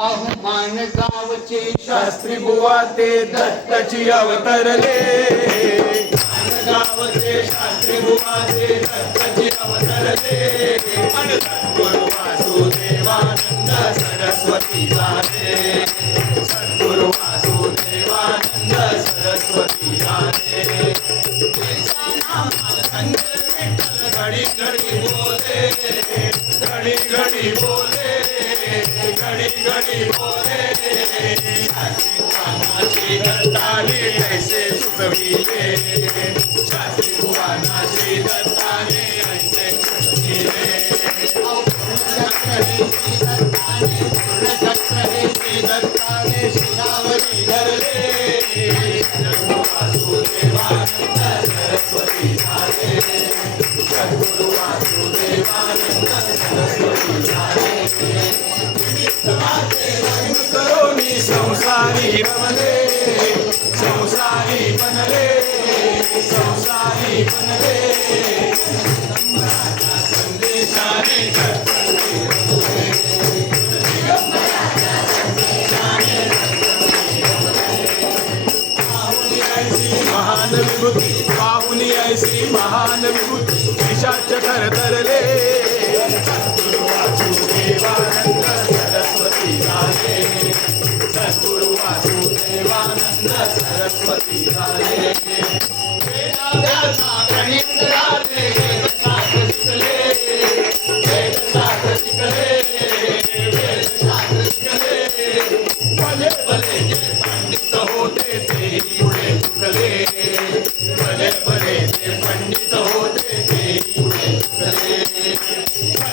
अवमान गावचे शास्त्री बुवा ते दत्ताची अवतरले. गावचे शास्त्री बुवा ते दत्ताची अवतरले. आणि सद्गुरु वासुदेवानंद सरस्वती झाले. सद्गुरु वासुदेवानंद सरस्वती झाले. घडी घडी बोले, घडी घडी बोले, घडी घडी बोले. शास्त्री दत्ताने ऐसे सुचविले. शास्त्री बुवानाचे दत्ताने ऐसे सुचविले. दत्ताने शिरावरी धरले. वासुदेवानंद सरस्वती झाले. सद्गुरु वासुदेवानंद सरस्वती झाले. करोनी संसारी रमले, संसारी बनले, संसारी बनले. संदेशाने महान विभूती, पाहुनी ऐसी महान विभूती विशाच थरथरले. सद्गुरु वासुदेवानंद सरस्वती झाले. सद्गुरु वासुदेवानंद सरस्वती झाले. वेदांचा गणित झाले, वेदशास्त्र शिकले, वेदशास्त्र शिकले, वेदशास्त्र शिकले. भले भले जे पंडित होते ते पुढे चुकले. भले भले जे पंडित होते ते पुढे चुकले.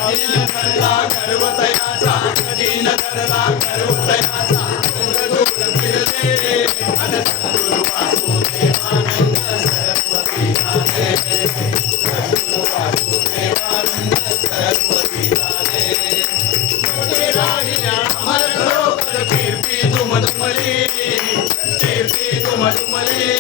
कधी न धरला गर्व तयाचा, कधी न धरला गर्व तयाचा. दूर दूर फिरले. आणि सद्गुरु वासुदेवानंद सरस्वती झाले. सद्गुरु वासुदेवानंद सरस्वती झाले. मोठे राहिल्या अमर घरोघर कीर्ती दुमदुमली, कीर्ती दुमदुमली.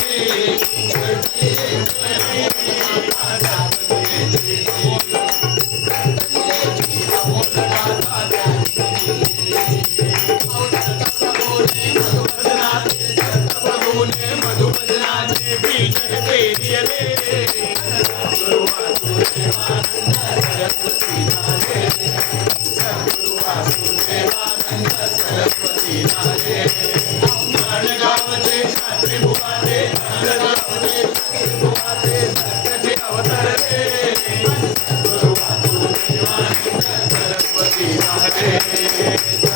मधुभजनाचे बीज पेरियले. सद्गुरु वासुदेवानंद सरस्वती झाले. सद्गुरु वासुदेवानंद सरस्वती झाले. गावचे शास्त्री बुवा ते, गावचे शास्त्री बुवा ते दत्ताचे अवतरले. सद्गुरु वासुदेवानंद सरस्वती झाले.